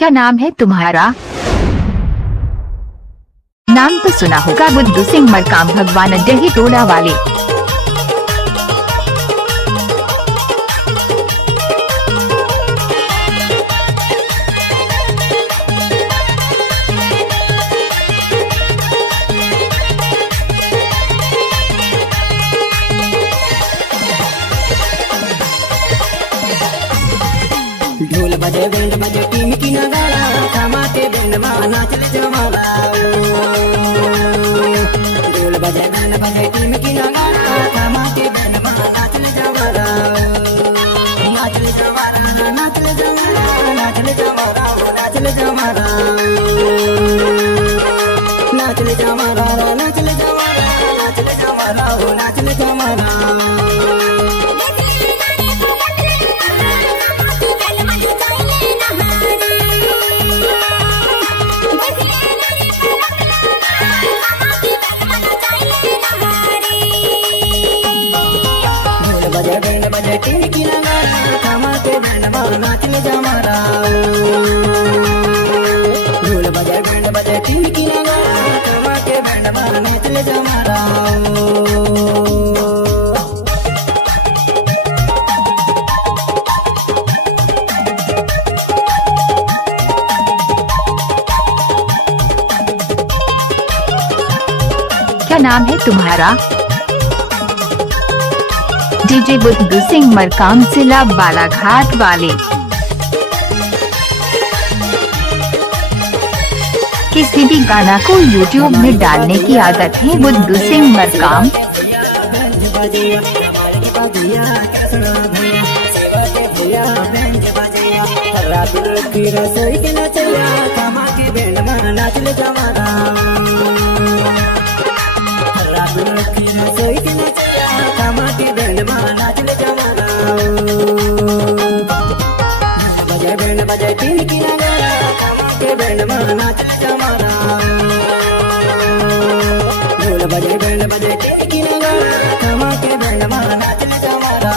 क्या नाम है तुम्हारा? नाम तो सुना होगा, बुद्धू सिंह मरकाम भगवान अड्डही टोला वाले। ढोल बजे बैंड बजे टीम की नगाड़ा थमाते बैंड माना चले जमारा। ढोल बजे बैंड बजे टीम की नगाड़ा थमाते बैंड माना चले जमारा। नाचले जमारा नाचले जमारा नाचले जमारा नाचले जमारा नाचले जमारा नाचले जमारा नाचले जमारा नाचले जमारा। बजे बैंड बजे टीम की नगाड़ा थमाते बैंड माना चले जमारा। ढोल बजे बैंड बजे टीम की नगाड़ा थमाते बैंड माना चले जमारा। क्या नाम है तुम्हारा? डीजे बुद्धू सिंह मरकाम जिला बालाघाट वाले। किसी भी गाना को यूट्यूब में डालने की आदत है बुद्धू सिंह मरकाम। बजे बैंड बजे टीम की नगाड़ा थमाते बैंड माना चले जमारा। ढोल बजे बैंड बजे टीम की नगाड़ा थमाते बैंड माना चले जमारा।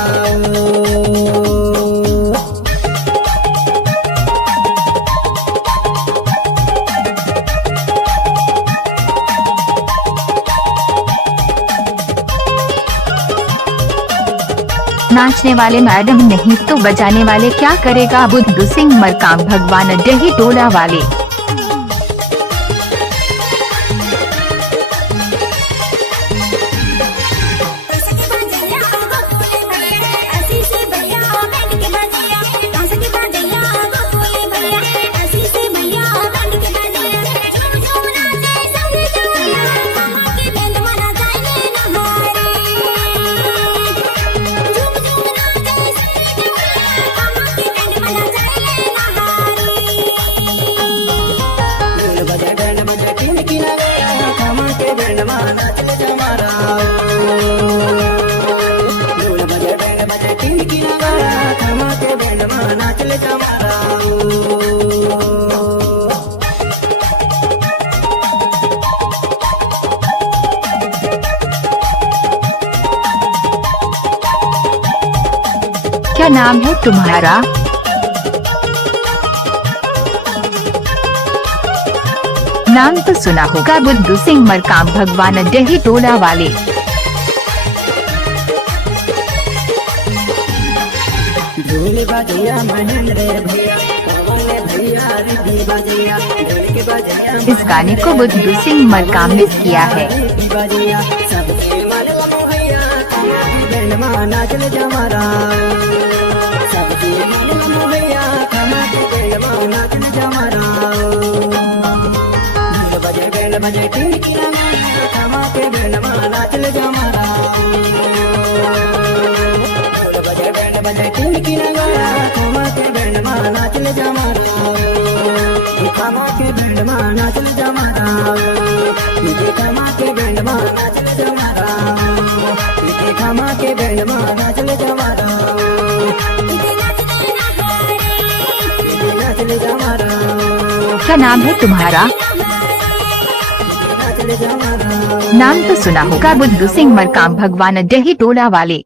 नाचने वाले मैडम नहीं तो बजाने वाले क्या करेगा बुद्धू सिंह मरकाम भगवान अड्डही टोला वाले। बैंड माना चले जमारा। ढोल बजे बैंड बजे टीम की नगाड़ा थमाते बैंड माना चले जमारा। क्या नाम है तुम्हारा? नाम तो सुना होगा, बुद्धू सिंह मरकाम भगवान अड्डही टोला वाले। ढोल बजिया महेंद्र भैया पवन भैया रिद्धि बजिया ढोल के बजिया। इस गाने को बुद्धू सिंह मरकाम ने किया है। सबसे मन भैया थमाते बैंड माना चले जमारा। सबसे मन भैया थमाते बैंड माना चले जमारा। बैंड बजे टीम की नगाड़ा थमाते बैंड माना चले जमारा। ढोल बजे बैंड बजे टीम की नगाड़ा थमाते बैंड माना चले जमारा। थमाते बैंड माना चले जमारा। थमाते बैंड माना चले जमारा। थमाते बैंड माना चले जमारा। चले जमारा। क्या नाम है तुम्हारा? नाम तो सुना होगा, बुद्धू सिंह मरकाम भगवान अड्डही टोला वाले।